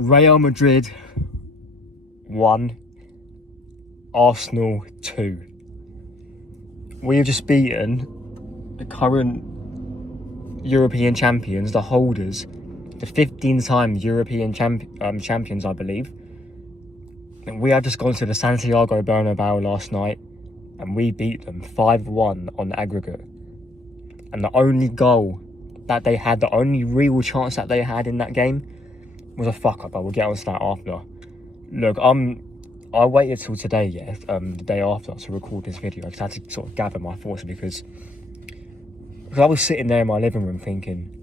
Real Madrid 1, Arsenal 2. We have just beaten the current European champions, the holders, the 15-time European champions, I believe. And we have just gone to the Santiago Bernabeu last night and we beat them 5-1 on aggregate. And the only goal that they had, the only real chance that they had in that game was a fuck-up, but we'll get on to that after. Look, I waited till today, the day after, to record this video because I had to sort of gather my thoughts because I was sitting there in my living room thinking,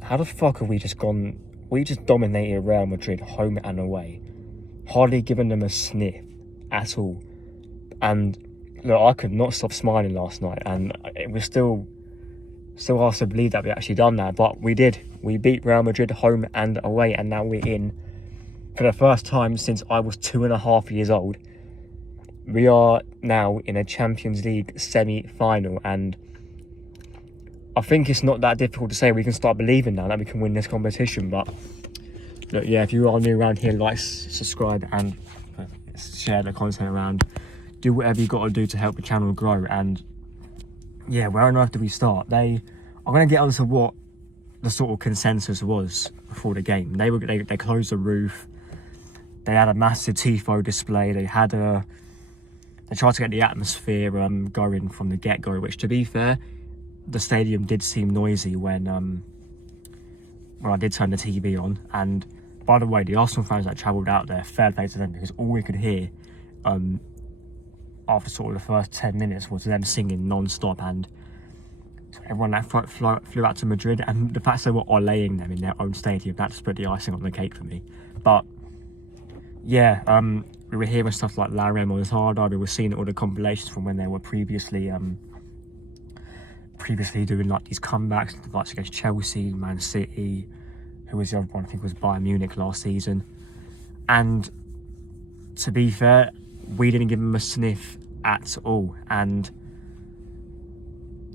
how the fuck have we just gone? We just dominated Real Madrid home and away, hardly giving them a sniff at all. And look, I could not stop smiling last night, and it was still hard to believe that we actually done that, but we did. We beat Real Madrid home and away, and now we're in, for the first time since I was 2.5 years old, we are now in a Champions League semi-final, and I think it's not that difficult to say we can start believing now that we can win this competition. But look, yeah, if you are new around here, like, subscribe, and share the content around. Do whatever you got to do to help the channel grow. And yeah, where on earth do we start? I'm going to get onto what the sort of consensus was before the game. They closed the roof. They had a massive tifo display. They tried to get the atmosphere going from the get-go, which, to be fair, the stadium did seem noisy when I did turn the TV on. And by the way, the Arsenal fans that travelled out there, fair play to them, because all we could hear after sort of the first 10 minutes was them singing non-stop, and everyone that flew out to Madrid, and the fact they were olaying them in their own stadium, that just put the icing on the cake for me. But yeah, we were hearing stuff like La Remontada. We were seeing all the compilations from when they were previously doing like these comebacks, like against Chelsea, Man City, who was the other one? I think it was Bayern Munich last season. And to be fair, we didn't give them a sniff at all. And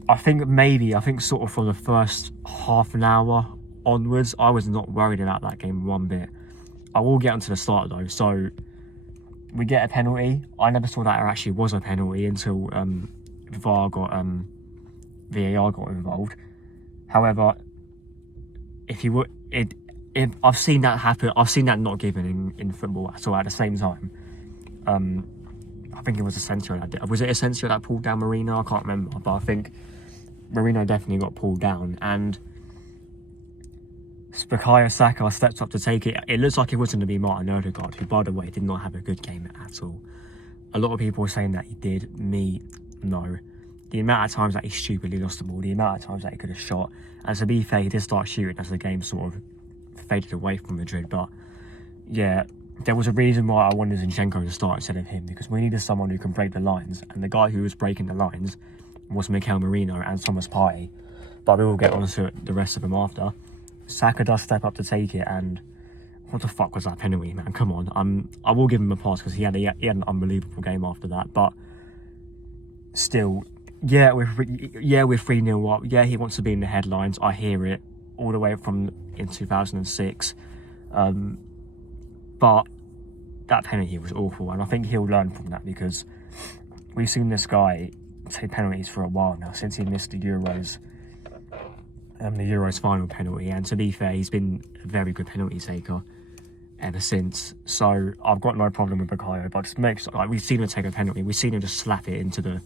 I think sort of from the first half an hour onwards, I was not worried about that game one bit. I will get onto the start though. So we get a penalty. I never saw that it actually was a penalty until VAR got involved. However, I've seen that happen. I've seen that not given in football at all. At the same time, I think it was Asensio that did. Was it Asensio that pulled down Marino? I can't remember, but I think Marino definitely got pulled down, and Bukayo Saka stepped up to take it. It looks like it was going to be Martin Odegaard, who, by the way, did not have a good game at all. A lot of people were saying that he did. Me, no. The amount of times that he stupidly lost the ball, the amount of times that he could have shot. And to be fair, he did start shooting as the game sort of faded away from Madrid. But yeah, there was a reason why I wanted Zinchenko to start instead of him, because we needed someone who can break the lines. And the guy who was breaking the lines was Mikel Merino and Thomas Partey. But we will get on to the rest of them after. Saka does step up to take it, and what the fuck was that penalty, man? Come on. I will give him a pass because he had an unbelievable game after that. But still, yeah, we're 3-0 up. Yeah, he wants to be in the headlines. I hear it all the way from in 2006. But that penalty was awful, and I think he'll learn from that, because we've seen this guy take penalties for a while now, since he missed the Euros final penalty. And to be fair, he's been a very good penalty taker ever since. So I've got no problem with Bukayo, but just we've seen him take a penalty, we've seen him just slap it into the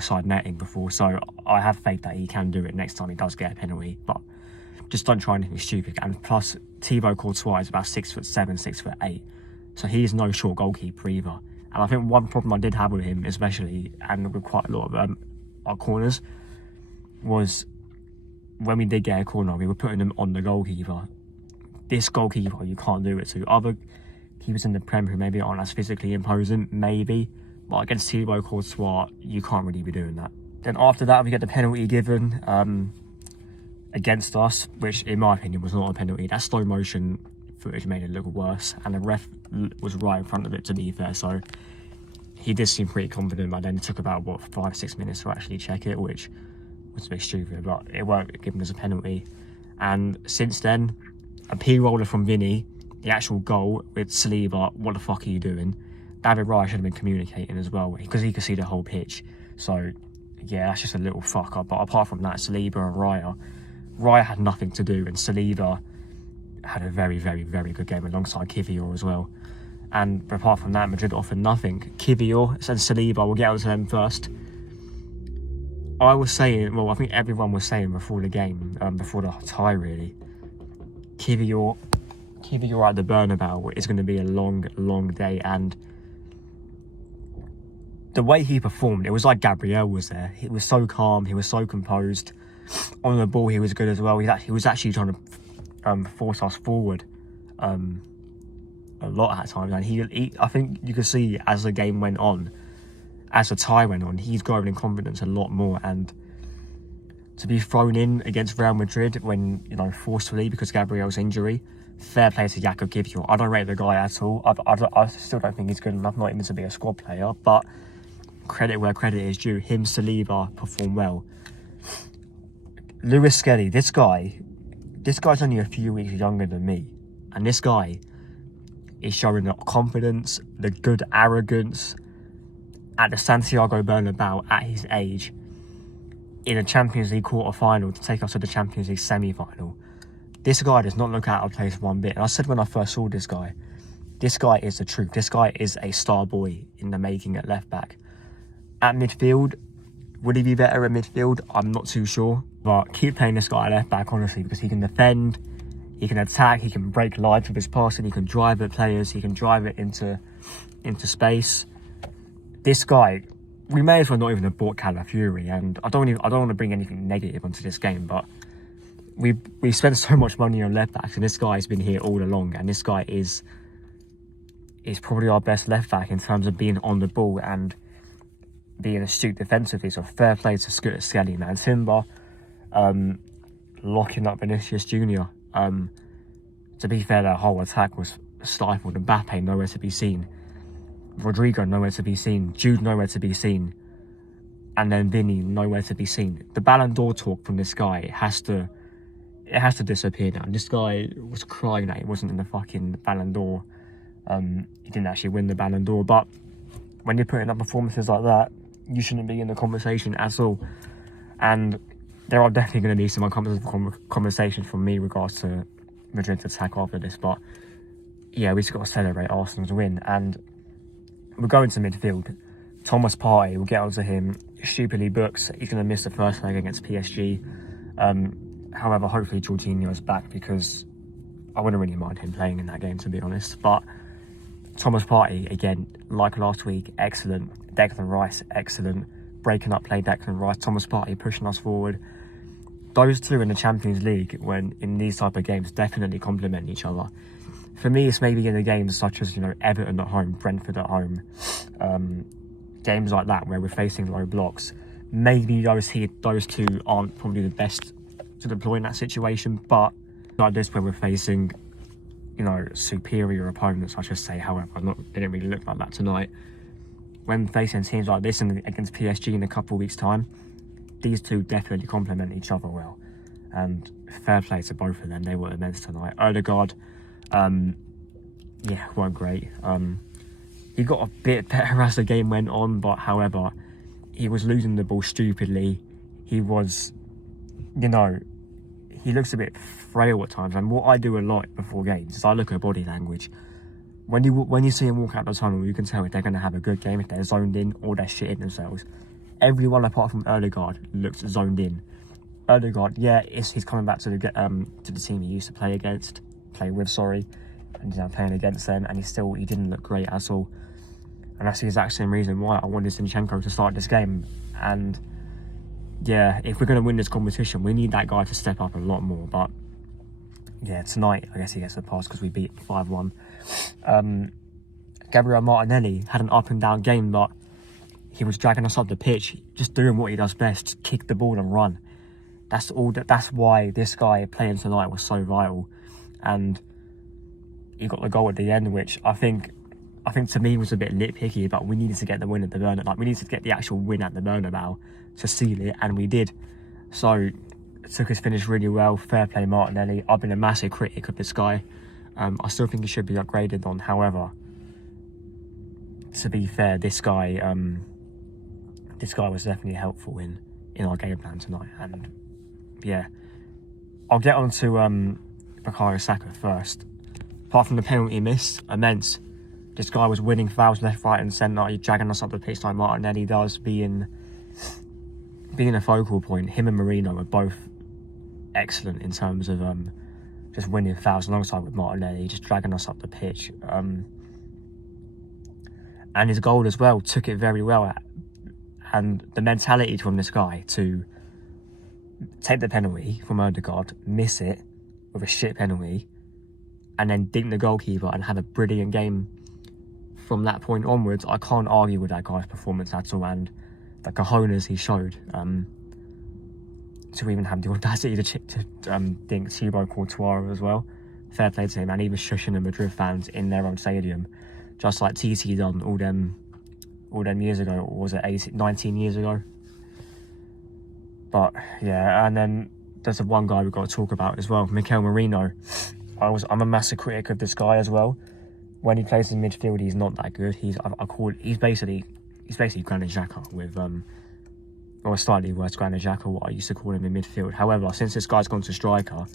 side netting before. So I have faith that he can do it next time he does get a penalty, but just don't try anything stupid. And plus, Thibaut Courtois is about 6'7", 6'8", so he's no short goalkeeper either. And I think one problem I did have with him, especially, and with quite a lot of our corners, was when we did get a corner, we were putting them on the goalkeeper. This goalkeeper, you can't do it to. Other keepers in the Prem who maybe aren't as physically imposing, maybe, but against Thibaut Courtois, you can't really be doing that. Then after that, we get the penalty given against us, which in my opinion was not a penalty. That slow motion footage made it look worse, and the ref was right in front of it, to be fair. So he did seem pretty confident, but then it took about 5-6 minutes to actually check it, which was a bit stupid, but it weren't giving us a penalty. And since then, A P-roller from Vinny, the actual goal with Saliba. What the fuck are you doing? David Raya should have been communicating as well, because he could see the whole pitch. So, yeah, that's just a little fuck up. But apart from that, Saliba and Raya had nothing to do, and Saliba had a very, very, very good game alongside Kivior as well. And apart from that, Madrid offered nothing. Kivior and Saliba, we'll get on to them first. I was saying, well, I think everyone was saying before the game, before the tie really, Kivior at the Bernabeu is going to be a long, long day, and the way he performed, it was like Gabriel was there. He was so calm, he was so composed. On the ball, he was good as well. He was actually trying to force us forward a lot at times, and he I think you could see as the game went on, as the tie went on, he's growing in confidence a lot more. And to be thrown in against Real Madrid when, you know, forcefully because Gabriel's injury, fair play to Jakub Kivior. I don't rate the guy at all. I still don't think he's good enough, not even to be a squad player, but credit where credit is due. Him, Saliba performed well. Lewis Skelly, this guy's only a few weeks younger than me, and this guy is showing the confidence, the good arrogance at the Santiago Bernabeu at his age in a Champions League quarter-final to take us to the Champions League semi-final. This guy does not look out of place one bit. And I said when I first saw this guy is the truth. This guy is a star boy in the making at left-back. At midfield, would he be better at midfield? I'm not too sure. But keep playing this guy at left-back, honestly, because he can defend, he can attack, he can break lines with his passing, he can drive at players, he can drive it into space. This guy, we may as well not even have bought Calafiori, and I don't want to bring anything negative onto this game, but we spent so much money on left backs, and this guy's been here all along, and this guy is probably our best left back in terms of being on the ball and being astute defensively. So fair play to Skelly, man. Timber locking up Vinicius Junior. To be fair, that whole attack was stifled. Mbappe nowhere to be seen. Rodrigo nowhere to be seen. Jude nowhere to be seen. And then Vinny nowhere to be seen. The Ballon d'Or talk from this guy, it has to disappear now. This guy was crying that he wasn't in the fucking Ballon d'Or. He didn't actually win the Ballon d'Or, but when you're putting up performances like that, you shouldn't be in the conversation at all. And there are definitely going to be some uncomfortable conversations from me regards to Madrid's attack after this, but yeah, we just got to celebrate Arsenal's win. And we're going to midfield. Thomas Partey, we'll get onto him, stupidly books. He's going to miss the first leg against PSG. However, hopefully Jorginho's back, because I wouldn't really mind him playing in that game, to be honest. But Thomas Partey, again, like last week, excellent. Declan Rice, excellent. Breaking up play, Declan Rice. Thomas Partey pushing us forward. Those two in the Champions League, when in these type of games, definitely complement each other. For me, it's maybe in the games such as, you know, Everton at home, Brentford at home, games like that where we're facing low blocks. Maybe those two aren't probably the best to deploy in that situation, but like this where we're facing, you know, superior opponents, I should say. However, they didn't really look like that tonight. When facing teams like this and against PSG in a couple of weeks' time, these two definitely complement each other well. And fair play to both of them. They were immense tonight. Odegaard, weren't great. He got a bit better as the game went on, but however, he was losing the ball stupidly. He was, you know, he looks a bit frail at times. And what I do a lot before games is I look at body language. When you see him walk out the tunnel, you can tell if they're going to have a good game, if they're zoned in or they're shitting themselves. Everyone apart from Odegaard looks zoned in. Odegaard, he's coming back to the team he used to play with, and he's now playing against them, and he didn't look great at all. And that's the exact same reason why I wanted Zinchenko to start this game. And yeah, if we're going to win this competition, we need that guy to step up a lot more. But yeah, tonight, I guess he gets the pass because we beat 5-1. Gabriel Martinelli had an up and down game, but he was dragging us up the pitch, just doing what he does best, kick the ball and run. That's why this guy playing tonight was so vital. And he got the goal at the end, which I think to me was a bit nitpicky, but we needed to get the win at the Bernabeu. Like, we needed to get the actual win at the Bernabeu to seal it, and we did. So took his finish really well. Fair play, Martinelli. I've been a massive critic of this guy. I still think he should be upgraded on. However, to be fair, this guy was definitely helpful in our game plan tonight. And yeah, I'll get on to Bukayo Saka first. Apart from the penalty miss, immense. This guy was winning fouls left, right, and centre. He's dragging us up the pitch like Martinelli does, being a focal point. Him and Marino are both excellent in terms of just winning fouls alongside with Martinelli, just dragging us up the pitch. And his goal as well took it very well. And the mentality from this guy to take the penalty from Odegaard, miss it with a shit penalty, and then dink the goalkeeper and have a brilliant game from that point onwards, I can't argue with that guy's performance at all. And the cojones he showed to even have the audacity to dink Thibaut Courtois as well. Fair play to him, and even shushing the Madrid fans in their own stadium, just like TT done all them years ago, or was it 19 years ago? But yeah, and then there's the one guy we've got to talk about as well, Mikel Merino. I'm a massive critic of this guy as well. When he plays in midfield, he's not that good. He's basically Granit Xhaka with or slightly worse Granit Xhaka, what I used to call him in midfield. However, since this guy's gone to striker,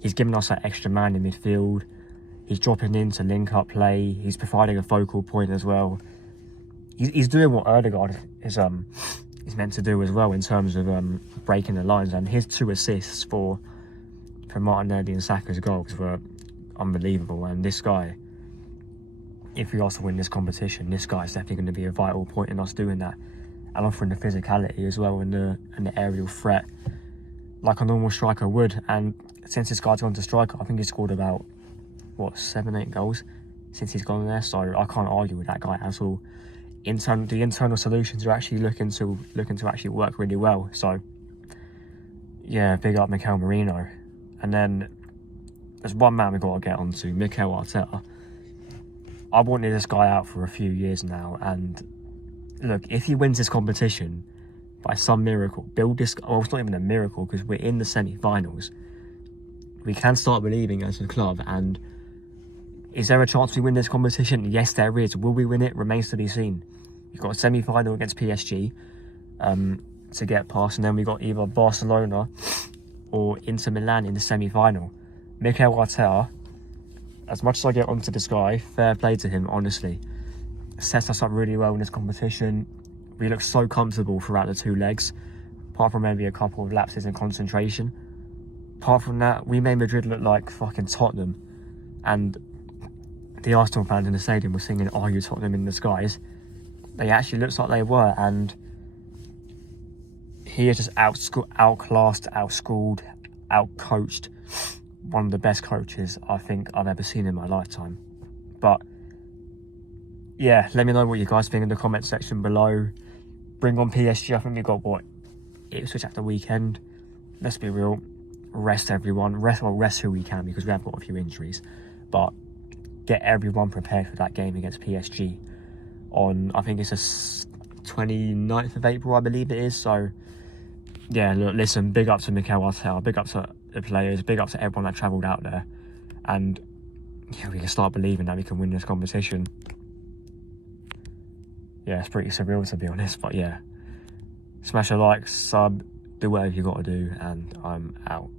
he's given us that extra man in midfield. He's dropping in to link up play. He's providing a focal point as well. He's doing what Odegaard is meant to do as well in terms of breaking the lines. And his 2 assists for Martinelli and Saka's goals were unbelievable. And this guy, if we also win this competition, this guy is definitely going to be a vital point in us doing that, and offering the physicality as well and the aerial threat like a normal striker would. And since this guy's gone to striker, I think he's scored about 7-8 goals since he's gone there. So I can't argue with that guy at all. The internal solutions are actually looking to actually work really well. So yeah, big up Mikel Merino. And then there's one man we've got to get onto, Mikel Arteta. I wanted this guy out for a few years now, and look, if he wins this competition by some miracle, it's not even a miracle because we're in the semi-finals. We can start believing as a club. And is there a chance we win this competition? Yes, there is. Will we win it? Remains to be seen. You've got a semi-final against PSG to get past, and then we got either Barcelona or Inter Milan in the semi-final. Mikel Arteta, as much as I get onto this guy, fair play to him, honestly. Sets us up really well in this competition. We look so comfortable throughout the 2 legs, apart from maybe a couple of lapses in concentration. Apart from that, we made Madrid look like fucking Tottenham. And the Arsenal fans in the stadium were singing, "Are you Tottenham in the skies?" They actually looked like they were, and he is just outclassed, outschooled, outcoached. One of the best coaches I think I've ever seen in my lifetime. But yeah, let me know what you guys think in the comment section below. Bring on PSG. I think we got Ipswich at the weekend. Let's be real. Rest everyone. Rest who we can, because we have got a few injuries. But get everyone prepared for that game against PSG on, I think it's the 29th of April, I believe it is. So yeah, look, listen, big up to Mikel Arteta, big up to the players, big up to everyone that travelled out there, and yeah, we can start believing that we can win this competition. Yeah, it's pretty surreal, to be honest, but yeah, smash a like, sub, do whatever you got to do, and I'm out.